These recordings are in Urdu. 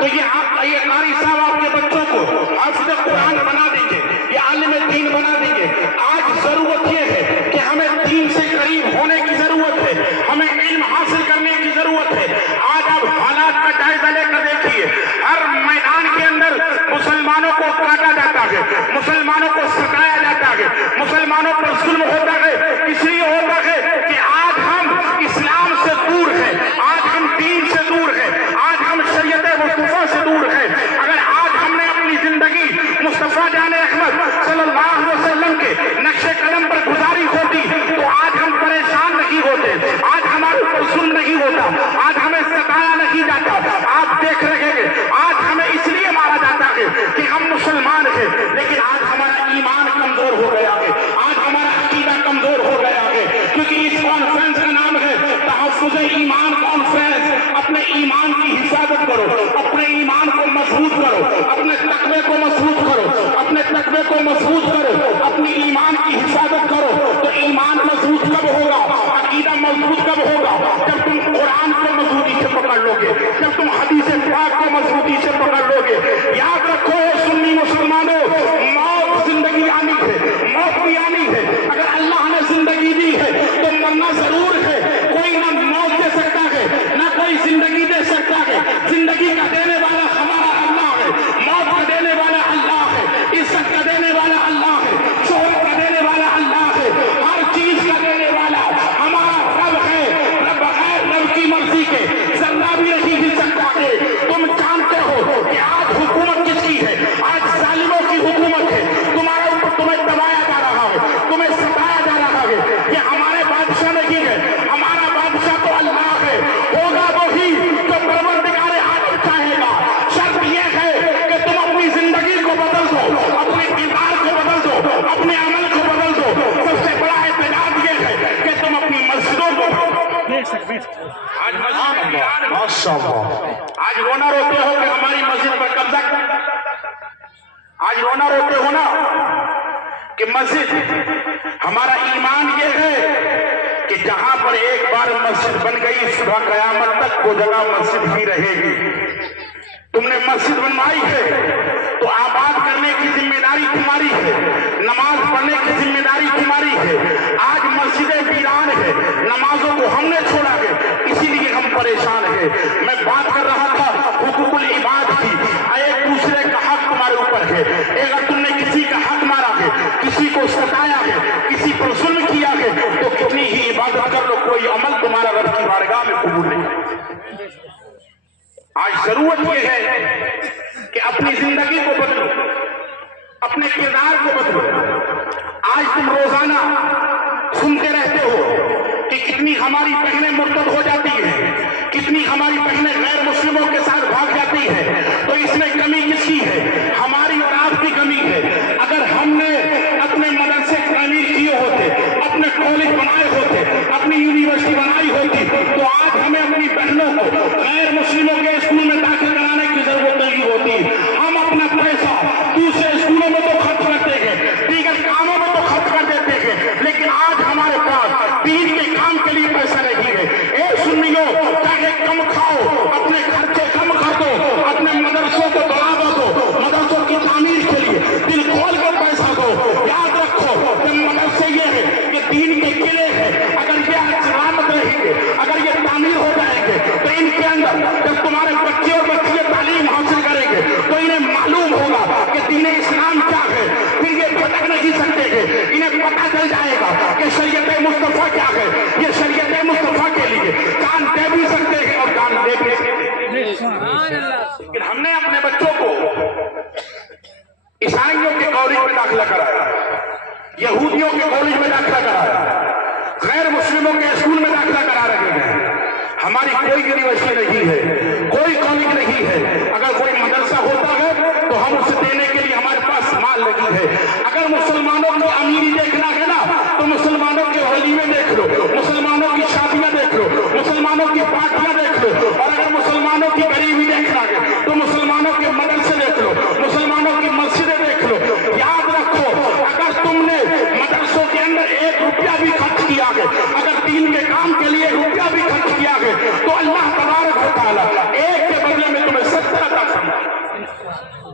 تو یہ قاری صاحب آپ کے بچوں کو حافظ قرآن بنا دیں گے، یہ عالم دین بنا دیں گے۔ آج ضرورت یہ ہے کہ ہمیں دین سے قریب ہونے کی ضرورت ہے، ہمیں علم حاصل کرنے کی ضرورت ہے۔ آج آپ حالات کا جائزہ لے کر دیکھیے، ہر میدان کے اندر مسلمانوں کو کاٹا جاتا ہے، مسلمانوں کو ستایا جاتا ہے، مسلمانوں پر ظلم ہوتا ہے، اس لیے ہوتا ہے کہ آج ہم اسلام سے دور ہیں، آج ہم دین سے دور ہیں، آج ہم شریعت مصطفیٰ سے دور ہیں۔ اگر آج ہم نے اپنی زندگی مصطفیٰ جان احمد صلی اللہ علیہ وسلم کے نقش قدم پر گزاری ہوتی تو آج ہم پریشان نہیں ہوتے، آج ہمارے اوپر ظلم نہیں ہوتا، آج ہمیں ستایا نہیں جاتا۔ آپ دیکھ رہے ہیں آج ہمیں اس لیے مارا جاتا ہے کہ ہم مسلمان ہیں، لیکن آج ہمارا ایمان کمزور ہو گیا ہے، آج ہمارا عقیدہ کمزور ہو گیا ہے، کیونکہ اس کانفرنس کا نام ہے تحفظ ایمان کانفرنس۔ اپنے ایمان کی حفاظت کرو، اپنے ایمان کو مضبوط کرو، اپنے تقوی کو مضبوط کرو، اپنے تقوی کو مضبوط کرو، اپنی ایمان کی حفاظت کرو۔ تو ایمان مضبوط کب ہوگا، عقیدہ مضبوط کب ہوگا؟ جب تم قرآن کو مضبوطی سے پکڑ لو گے، جب تم حدیث پاک کو مضبوطی سے پکڑ لو گے۔ یاد رکھو سنی مسلمانوں، موت زندگی آنی ہے، موت بھی آنی ہے۔ اگر اللہ نے زندگی دی ہے تو مرنا ضرور ہے، کوئی نہ موت دے سکتا ہے نہ کوئی زندگی دے سکتا ہے۔ زندگی کا دینے والا ہمارا اللہ ہے، موت کا دینے والا اللہ ہے، عزت کا دینے والا اللہ ہے، شہرت کا دینے والا اللہ ہے، ہر چیز کا دینے والا ہمارا رب ہے۔ رب بغیر رب کی مرضی کے ذرہ بھی نہیں ہل سکتا ہے۔ تم جانتے ہو کہ آج حکومت کس کی ہے؟ آج ظالموں کی حکومت ہے۔ تمہارے اوپر تمہیں دبایا جا رہا ہے، تمہیں ستایا جا رہا ہے۔ یہ ہمارے بادشاہ نہیں ہے، ہمارا بادشاہ تو اللہ ہے، ہوگا وہی جو پروردگار عالم چاہے گا۔ شرط یہ ہے کہ تم اپنی زندگی کو بدل دو، اپنے کردار کو بدل دو، اپنے عمل کو بدل دو۔ سب سے بڑا اعتراض یہ ہے کہ تم اپنی مسجدوں کو آج رونا روتے ہو کہ ہماری مسجد پر قبضہ کر، آج رونا روتے ہو نا کہ مسجد، ہمارا ایمان یہ ہے کہ جہاں پر ایک بار مسجد بن گئی صبح قیامت تک وہ جگہ مسجد ہی رہے گی۔ تم نے مسجد بنوائی ہے تو آباد کرنے کی ذمہ داری تمہاری ہے، نماز پڑھنے کی ذمہ داری تمہاری ہے۔ آج مسجدیں ویران ہے، نمازوں کو ہم نے چھوڑا ہے، اسی لیے ہم پریشان ہیں۔ میں بات کر رہا تھا حقوق العباد کی، ایک دوسرے کا حق تمہارے اوپر ہے۔ اگر تم نے کسی کا حق مارا ہے، کسی کو ستایا ہے، کسی پر ظلم کیا ہے تو کتنی ہی عبادت کر لو، کوئی عمل تمہارا رب کی بارگاہ میں قبول نہیں۔ آج ضرورت یہ ہے کہ اپنی زندگی کو بدلو، اپنے کردار کو بدلو۔ آج تم روزانہ سنتے رہتے ہو کہ کتنی ہماری بہنیں مرتد ہو جاتی ہیں، کتنی ہماری بہنیں غیر مسلموں کے ساتھ بھاگ جاتی ہیں۔ تو اس میں کمی کس کی ہے؟ ہماری اور آپ کی کمی ہے۔ اگر ہم نے اپنے مدرسے تعمیر کیے ہوتے، اپنے کالج بنائے ہوتے، اپنی یونیورسٹی بنائی ہوتی تو آج ہمیں اپنی بہنوں کو غیر مسلموں کے اسکول میں داخل کرانے کی ضرورت نہیں ہوتی۔ ہم اپنا پیسہ دوسرے اسکولوں میں تو خرچ کرتے ہیں، دیگر کاموں میں تو خرچ کر دیتے ہیں، لیکن آج ہمارے پاس دین کے کام کے لیے پیسہ نہیں ہے۔ اے سنیو، چاہے کم کھاؤ، اپنے خرچے کم کر دو، اپنے مدرسوں کو بڑھاوا دو، مدرسوں کی تعمیر کے لیے دل کھول کر پیسہ دو۔ یاد رکھو کہ مدرسے یہ ہے کہ دین کے قلعے ہیں، اگر یہ سلامت رہیں گے، اگر یہ تعمیر ہو جائیں گے تو ان کے اندر جب تمہارے بچے اور بچیاں تعلیم حاصل کریں گے تو انہیں معلوم ہوگا کہ دین اسلام کیا ہے، پھر یہ بھٹک نہیں سکتے ہیں، انہیں پتہ چل جائے گا کہ شریعت مصطفیٰ کیا ہے۔ یہ شریعت مصطفیٰ کے لیے کان دے بھی سکتے ہیں اور کان دے بھی سکتے ہیں۔ لیکن ہم نے اپنے بچوں کو عیسائیوں کے کالج میں داخلہ کرایا، یہودیوں کے کالج میں داخلہ کرایا، غیر مسلموں کے اسکول میں داخلہ کرا رہے ہیں۔ ہماری کوئی یونیورسٹی نہیں ہے، کوئی کالج نہیں ہے۔ اگر کوئی مدرسہ ہوتا ہے تو ہم اسے دینے کے لیے ہمارے پاس مال نہیں ہے۔ اگر مسلمانوں کی امیری دیکھنا ہے نا تو مسلمانوں کے ولیمے دیکھ لو، مسلمانوں کی شادیاں دیکھ لو، مسلمانوں کی پارٹیاں دیکھ لو، اور اگر مسلمانوں کی غریبی دیکھنا ہے تو مسلمانوں کے مدرسے دیکھ لو، مسلمانوں کی مسجدیں دیکھ لو۔ یاد رکھو اگر تم نے مدرسوں کے اندر 1 روپیہ بھی خرچ کیا ہے، اگر دین کے کام کے لیے 1 روپیہ بھی خرچ کیا ہے تو اللہ تبارک و تعالیٰ 1 کے بدلے میں تمہیں 70 عطا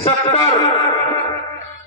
70।